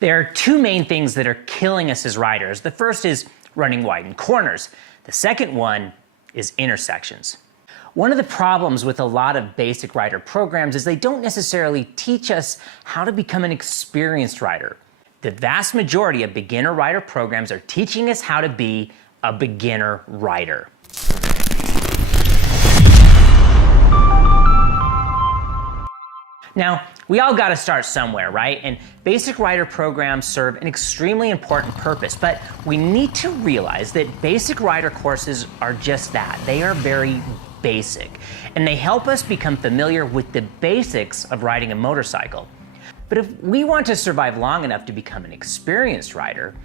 There are two main things that are killing us as riders. The first is running wide in corners. The second one is intersections. One of the problems with a lot of basic rider programs is they don't necessarily teach us how to become an experienced rider. The vast majority of beginner rider programs are teaching us how to be a beginner rider. Now, we all got to start somewhere, right? And basic rider programs serve an extremely important purpose, but we need to realize that basic rider courses are just that. They are very basic, and they help us become familiar with the basics of riding a motorcycle. But if we want to survive long enough to become an experienced rider,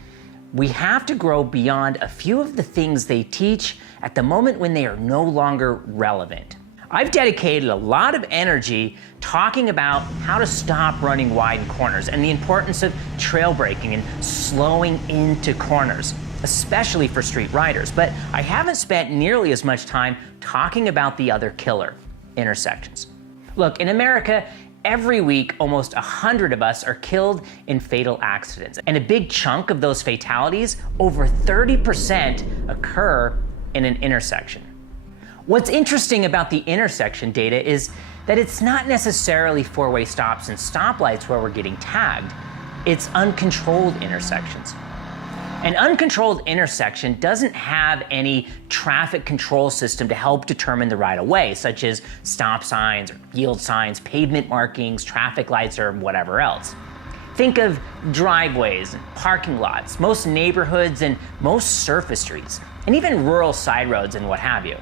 we have to grow beyond a few of the things they teach at the moment when they are no longer relevant. I've dedicated a lot of energy talking about how to stop running wide in corners and the importance of trail braking and slowing into corners, especially for street riders. But I haven't spent nearly as much time talking about the other killer, intersections. Look, in America, every week, almost 100 of us are killed in fatal accidents. And a big chunk of those fatalities, over 30%, occur in an intersection. What's interesting about the intersection data is that it's not necessarily four-way stops and stoplights where we're getting tagged. It's uncontrolled intersections. An uncontrolled intersection doesn't have any traffic control system to help determine the right-of-way, such as stop signs or yield signs, pavement markings, traffic lights, or whatever else. Think of driveways and parking lots, most neighborhoods and most surface streets, and even rural side roads and what have you.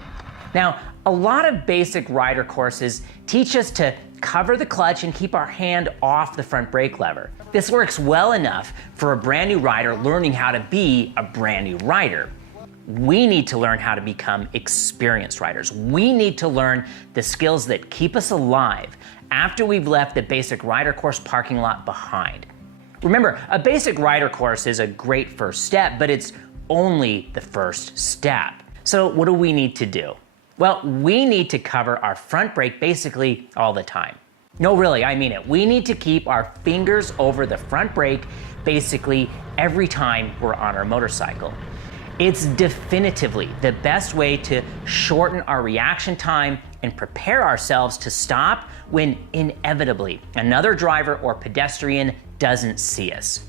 Now, a lot of basic rider courses teach us to cover the clutch and keep our hand off the front brake lever. This works well enough for a brand new rider learning how to be a brand new rider. We need to learn how to become experienced riders. We need to learn the skills that keep us alive after we've left the basic rider course parking lot behind. Remember, a basic rider course is a great first step, but it's only the first step. So what do we need to do? Well, we need to cover our front brake basically all the time. No, really, I mean it. We need to keep our fingers over the front brake basically every time we're on our motorcycle. It's definitively the best way to shorten our reaction time and prepare ourselves to stop when inevitably another driver or pedestrian doesn't see us.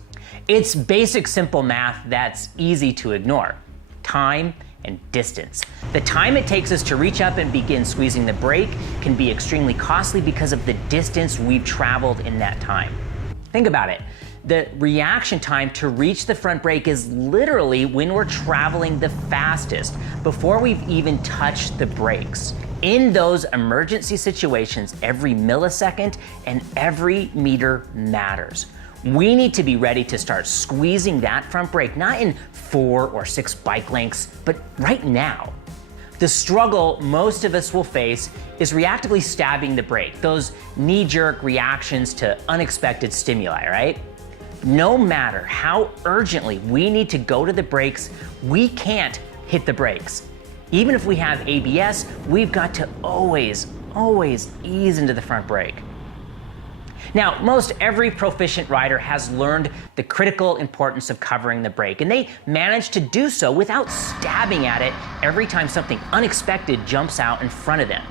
It's basic, simple math that's easy to ignore. Time and distance. The time it takes us to reach up and begin squeezing the brake can be extremely costly because of the distance we've traveled in that time. Think about it. The reaction time to reach the front brake is literally when we're traveling the fastest, before we've even touched the brakes. In those emergency situations, every millisecond and every meter matters. We need to be ready to start squeezing that front brake, not in 4 or 6 bike lengths, but right now. The struggle most of us will face is reactively stabbing the brake, those knee-jerk reactions to unexpected stimuli, right? No matter how urgently we need to go to the brakes, we can't hit the brakes. Even if we have ABS, we've got to always ease into the front brake. Now, most every proficient rider has learned the critical importance of covering the brake, and they manage to do so without stabbing at it every time something unexpected jumps out in front of them.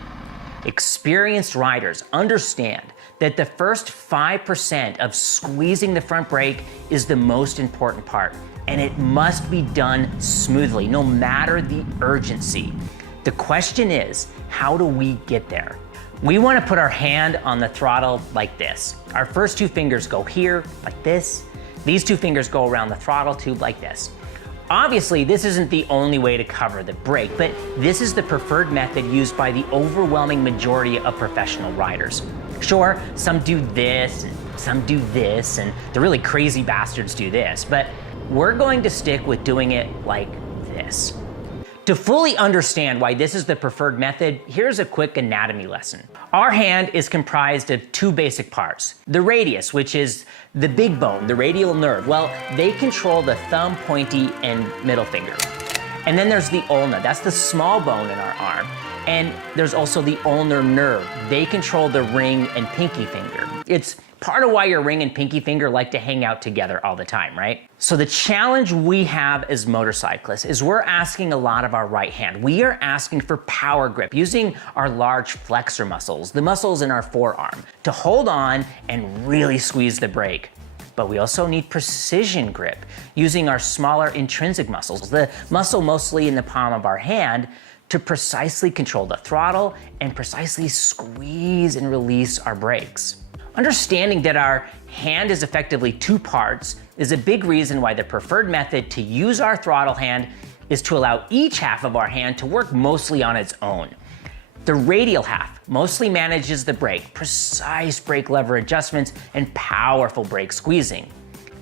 Experienced riders understand that the first 5% of squeezing the front brake is the most important part, and it must be done smoothly, no matter the urgency. The question is, how do we get there? We want to put our hand on the throttle like this. Our first 2 fingers go here, like this. These 2 fingers go around the throttle tube like this. Obviously, this isn't the only way to cover the brake, but this is the preferred method used by the overwhelming majority of professional riders. Sure, some do this, and some do this, and the really crazy bastards do this, but we're going to stick with doing it like this. To fully understand why this is the preferred method, here's a quick anatomy lesson. Our hand is comprised of 2 basic parts. The radius, which is the big bone, the radial nerve. Well, they control the thumb, pointy, and middle finger. And then there's the ulna, that's the small bone in our arm. And there's also the ulnar nerve. They control the ring and pinky finger. It's Part of why your ring and pinky finger like to hang out together all the time, right? So the challenge we have as motorcyclists is we're asking a lot of our right hand. We are asking for power grip, using our large flexor muscles, the muscles in our forearm, to hold on and really squeeze the brake. But we also need precision grip, using our smaller intrinsic muscles, the muscle mostly in the palm of our hand, to precisely control the throttle and precisely squeeze and release our brakes. Understanding that our hand is effectively two parts is a big reason why the preferred method to use our throttle hand is to allow each half of our hand to work mostly on its own. The radial half mostly manages the brake, precise brake lever adjustments, and powerful brake squeezing.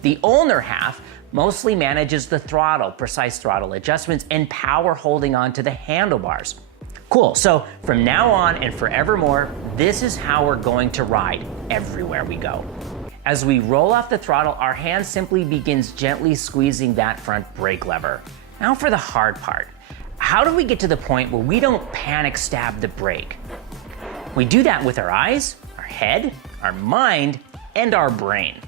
The ulnar half mostly manages the throttle, precise throttle adjustments, and power holding on to the handlebars. Cool, so from now on and forevermore, this is how we're going to ride everywhere we go. As we roll off the throttle, our hand simply begins gently squeezing that front brake lever. Now for the hard part. How do we get to the point where we don't panic stab the brake? We do that with our eyes, our head, our mind, and our brain.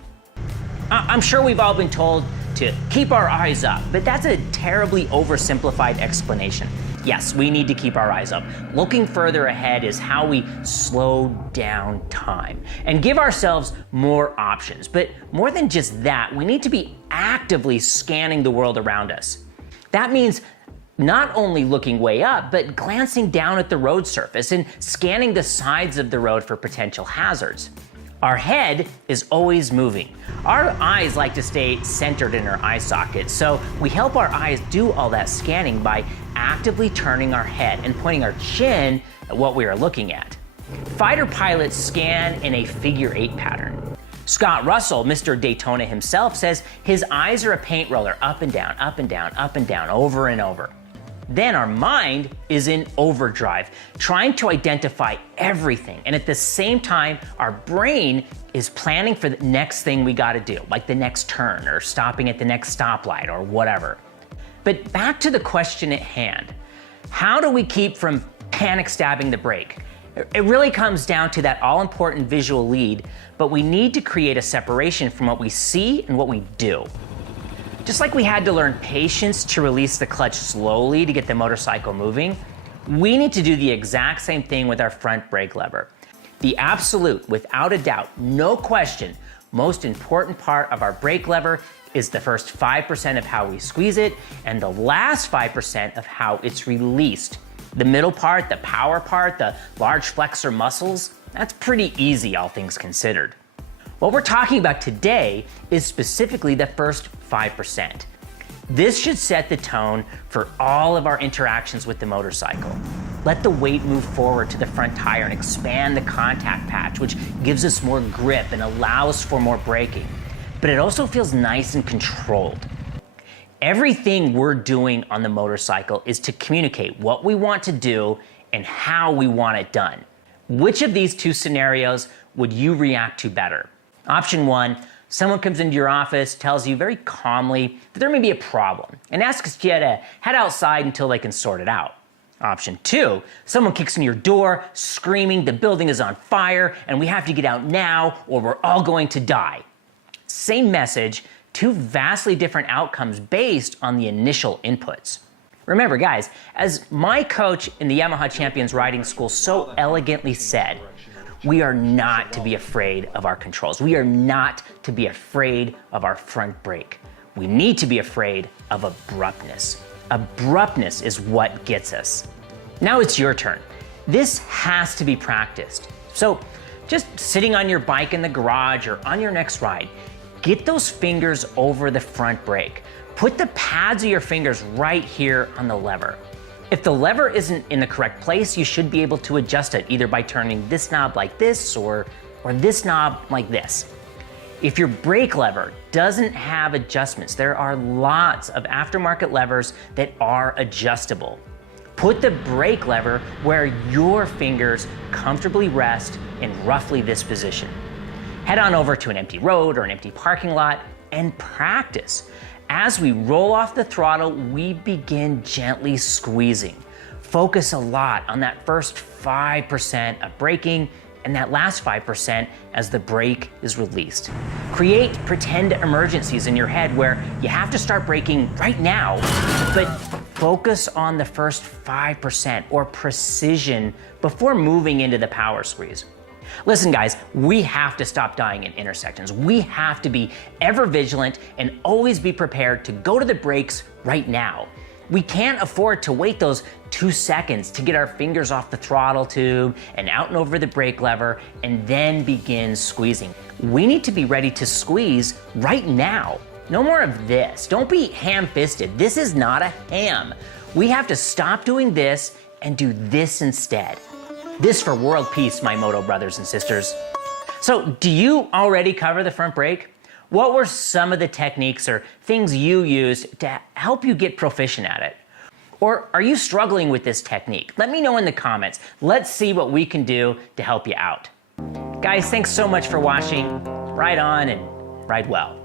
I'm sure we've all been told to keep our eyes up, but that's a terribly oversimplified explanation. Yes, we need to keep our eyes up. Looking further ahead is how we slow down time and give ourselves more options. But more than just that, we need to be actively scanning the world around us. That means not only looking way up, but glancing down at the road surface and scanning the sides of the road for potential hazards. Our head is always moving. Our eyes like to stay centered in our eye sockets, so we help our eyes do all that scanning by actively turning our head and pointing our chin at what we are looking at. Fighter pilots scan in a figure-8 pattern. Scott Russell, Mr. Daytona himself, says his eyes are a paint roller, up and down, up and down, up and down, over and over. Then our mind is in overdrive, trying to identify everything. And at the same time, our brain is planning for the next thing we gotta do, like the next turn or stopping at the next stoplight or whatever. But back to the question at hand. How do we keep from panic stabbing the brake? It really comes down to that all-important visual lead, but we need to create a separation from what we see and what we do. Just like we had to learn patience to release the clutch slowly to get the motorcycle moving, we need to do the exact same thing with our front brake lever. The absolute, without a doubt, no question, most important part of our brake lever is the first 5% of how we squeeze it and the last 5% of how it's released. The middle part, the power part, the large flexor muscles, that's pretty easy, all things considered. What we're talking about today is specifically the first 5%. This should set the tone for all of our interactions with the motorcycle. Let the weight move forward to the front tire and expand the contact patch, which gives us more grip and allows for more braking. But it also feels nice and controlled. Everything we're doing on the motorcycle is to communicate what we want to do and how we want it done. Which of these two scenarios would you react to better? Option 1, someone comes into your office, tells you very calmly that there may be a problem, and asks you to head outside until they can sort it out. Option 2, someone kicks in your door, screaming the building is on fire and we have to get out now or we're all going to die. Same message, two vastly different outcomes based on the initial inputs. Remember guys, as my coach in the Yamaha Champions Riding School so elegantly said, we are not to be afraid of our controls. We are not to be afraid of our front brake. We need to be afraid of abruptness. Abruptness is what gets us. Now it's your turn. This has to be practiced. So just sitting on your bike in the garage or on your next ride, get those fingers over the front brake. Put the pads of your fingers right here on the lever. If the lever isn't in the correct place, you should be able to adjust it either by turning this knob like this or this knob like this. If your brake lever doesn't have adjustments, there are lots of aftermarket levers that are adjustable. Put the brake lever where your fingers comfortably rest in roughly this position. Head on over to an empty road or an empty parking lot and practice. As we roll off the throttle, we begin gently squeezing. Focus a lot on that first 5% of braking and that last 5% as the brake is released. Create pretend emergencies in your head where you have to start braking right now, but focus on the first 5% or precision before moving into the power squeeze. Listen, guys, we have to stop dying in intersections. We have to be ever vigilant and always be prepared to go to the brakes right now. We can't afford to wait those 2 seconds to get our fingers off the throttle tube and out and over the brake lever and then begin squeezing. We need to be ready to squeeze right now. No more of this. Don't be ham-fisted. This is not a ham. We have to stop doing this and do this instead. This for world peace, my moto brothers and sisters. So, do you already cover the front brake? What were some of the techniques or things you used to help you get proficient at it? Or are you struggling with this technique? Let me know in the comments. Let's see what we can do to help you out. Guys, thanks so much for watching. Ride on and ride well.